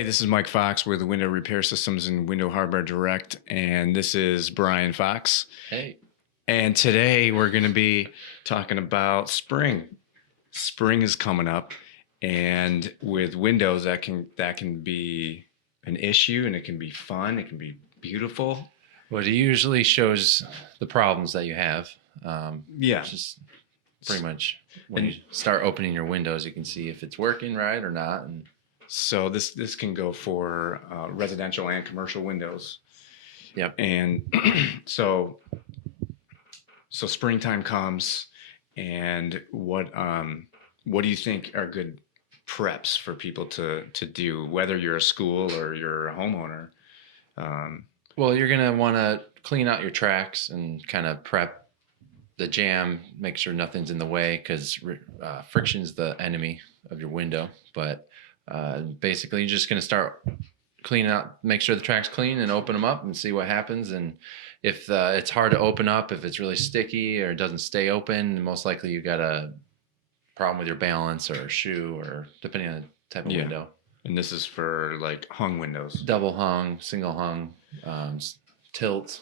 Hey, this is Mike Fox with Window Repair Systems and Window Hardware Direct, and this is Brian Fox. Hey. And today we're going to be talking about spring. Spring is coming up, and with windows that can be an issue, and it can be fun, it can be beautiful. Well, it usually shows the problems that you have. Yeah. Just pretty much when you start opening your windows, you can see if it's working right or not. And So this can go for residential and commercial windows. Yep. And so springtime comes, and what do you think are good preps for people to do, whether you're a school or you're a homeowner? Well, you're gonna want to clean out your tracks and kind of prep the jam, make sure nothing's in the way, because friction's the enemy of your window. But basically, you're just gonna start cleaning out, make sure the track's clean, and open them up and see what happens. And if it's hard to open up, if it's really sticky or it doesn't stay open, most likely you got a problem with your balance or shoe, or depending on the type of window. And this is for like hung windows. Double hung, single hung, tilt.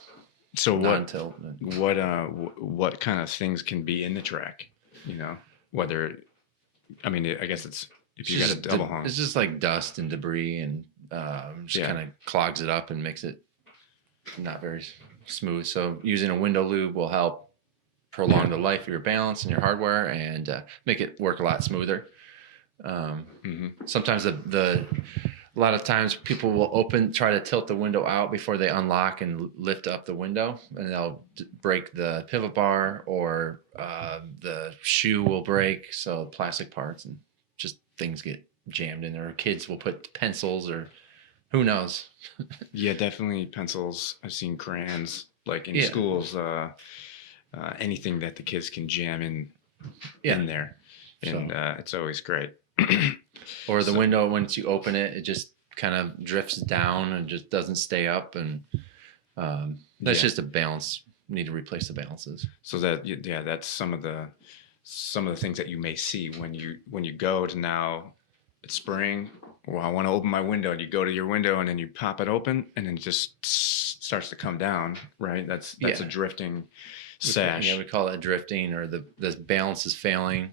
So non-tilt. what kind of things can be in the track? Whether, I mean, I guess it's if you got a double hung. It's just like dust and debris, and just kind of clogs it up and makes it not very smooth. So using a window lube will help prolong the life of your balance and your hardware, and make it work a lot smoother. Sometimes a lot of times people will try to tilt the window out before they unlock and lift up the window, and they'll break the pivot bar, or the shoe will break. So plastic parts and just things get jammed in there. Or kids will put pencils, or who knows. Yeah, definitely pencils. I've seen crayons, like in schools, anything that the kids can jam in there. And it's always great. Or the window, once you open it, it just kind of drifts down and just doesn't stay up. And that's just a balance. You need to replace the balances. So that's some of the things that you may see when you go to, now it's spring. Well, I want to open my window, and you go to your window, and then you pop it open, and then it just starts to come down. Right? That's a drifting sash. Yeah, we call it drifting, or the balance is failing.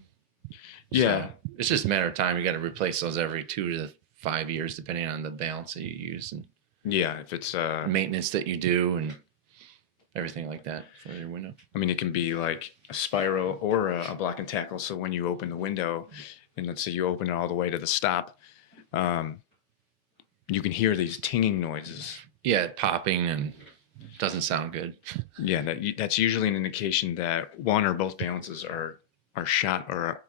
Yeah. So it's just a matter of time. You got to replace those every 2 to 5 years, depending on the balance that you use, and if it's maintenance that you do, and everything like that for your window. I mean, it can be like a spiral or a block and tackle. So when you open the window, and let's say you open it all the way to the stop, you can hear these tinging noises. Yeah, popping, and doesn't sound good. Yeah, that's usually an indication that one or both balances are shot, or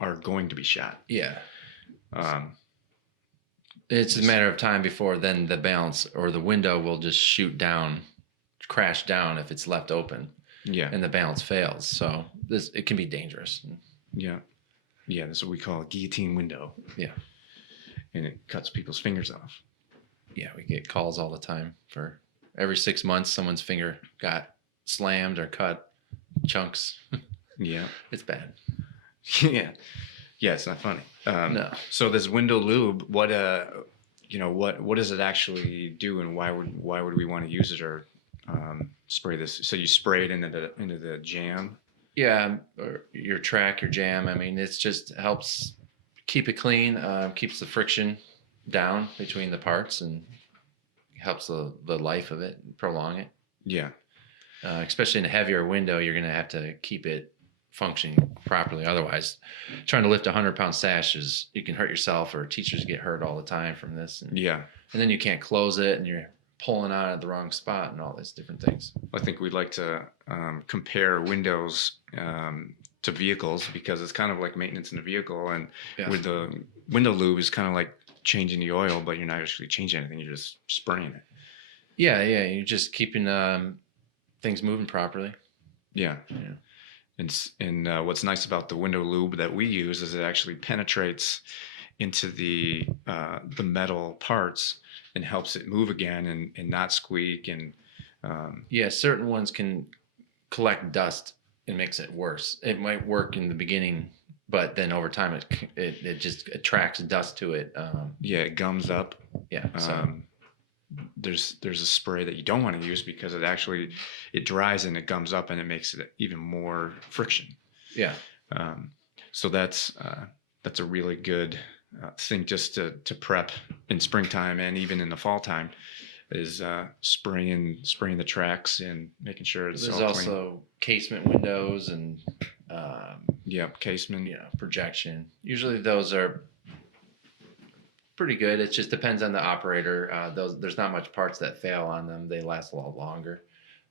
are going to be shot. Yeah. It's a matter of time before then the balance or the window will just crash down if it's left open. Yeah. And the balance fails. So it can be dangerous. Yeah. Yeah, that's what we call a guillotine window. Yeah. And it cuts people's fingers off. Yeah, we get calls all the time for every 6 months someone's finger got slammed or cut, chunks. Yeah. It's bad. Yeah. Yeah, it's not funny. No. So this window lube, what does it actually do, and why would we want to use it, or spray this? So you spray it into the jam? Yeah, or your track, your jam. I mean, it's just helps keep it clean, keeps the friction down between the parts, and helps the life of it, prolong it. Yeah. Especially in a heavier window, you're going to have to keep it functioning properly. Otherwise, trying to lift a 100-pound sash you can hurt yourself, or teachers get hurt all the time from this. And then you can't close it, and you're pulling out at the wrong spot, and all these different things. I think we'd like to compare windows to vehicles, because it's kind of like maintenance in a vehicle, and with the window lube is kind of like changing the oil, but you're not actually changing anything, you're just spraying it. Yeah, you're just keeping things moving properly. Yeah. And what's nice about the window lube that we use is it actually penetrates into the metal parts and helps it move again, and not squeak. And certain ones can collect dust and makes it worse. It might work in the beginning but then over time it just attracts dust to it. Yeah, it gums up. Yeah. So There's a spray that you don't want to use because it dries and it gums up and it makes it even more friction. yeah. So that's a really good thing just to prep in springtime and even in the fall time is spraying the tracks and making sure it's There's all also clean. casement windows and Casement. projection. Usually those are pretty good. It just depends on the operator. There's not much parts that fail on them. They last a lot longer,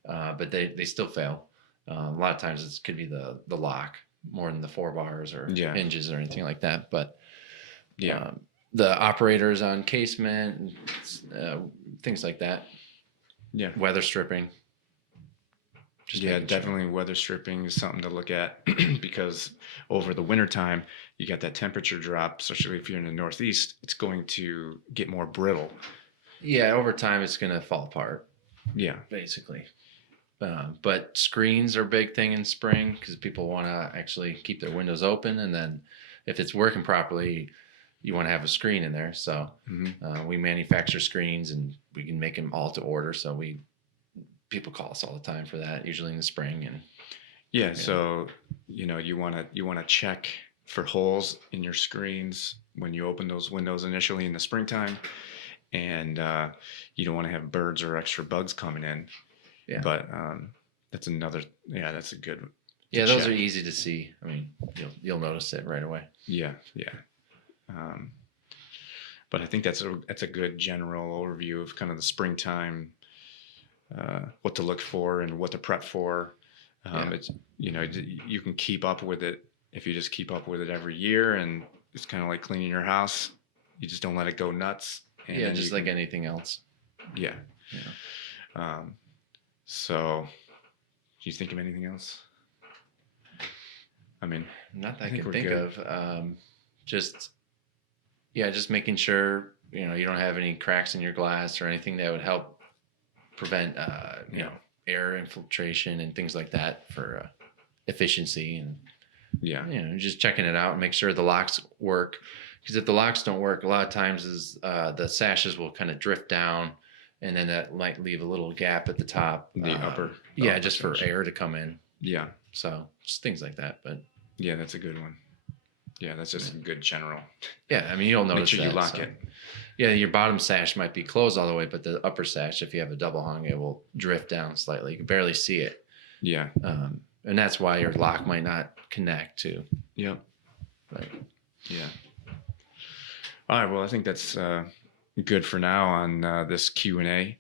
but they still fail. A lot of times it could be the lock more than the 4 bars or hinges or anything like that. But the operators on casement, things like that. Yeah, weather stripping. Definitely weather stripping is something to look at because over the winter time you got that temperature drop, especially if you're in the Northeast, it's going to get more brittle. Yeah, over time it's going to fall apart. Yeah, basically. But screens are a big thing in spring because people want to actually keep their windows open, and then if it's working properly, you want to have a screen in there. So we manufacture screens and we can make them all to order. So people call us all the time for that, usually in the spring. And so you want to check for holes in your screens when you open those windows initially in the springtime, and you don't want to have birds or extra bugs coming in. Yeah, but that's another. Yeah, that's a good. Yeah, those check. Are easy to see. I mean, you'll notice it right away. Yeah. But I think that's a good general overview of kind of the springtime, what to look for and what to prep for. It's you can keep up with it if you just keep up with it every year, and it's kind of like cleaning your house. You just don't let it go nuts. And just like anything else. Yeah. So, do you think of anything else? I mean, not that I can think of. Just making sure you don't have any cracks in your glass or anything that would help prevent air infiltration and things like that for efficiency. And just checking it out and make sure the locks work, because if the locks don't work, a lot of times the sashes will kind of drift down. And then that might leave a little gap at the top. The upper. Just for air to come in. Yeah. So just things like that. But yeah, that's a good one. Yeah, that's just a good general. Yeah, I mean, you'll notice Make sure you lock it. Yeah, your bottom sash might be closed all the way, but the upper sash, if you have a double hung, it will drift down slightly. You can barely see it. Yeah. And that's why your lock might not connect too. Yep. Right. Yeah. All right. Well, I think that's good for now on this Q&A.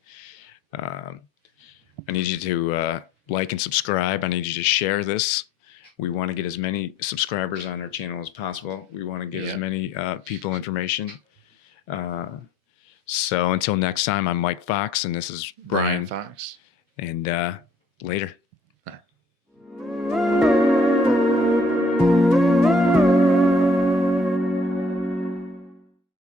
I need you to like and subscribe. I need you to share this. We want to get as many subscribers on our channel as possible. We want to get as many people information. So until next time, I'm Mike Fox, and this is Brian Fox. And later.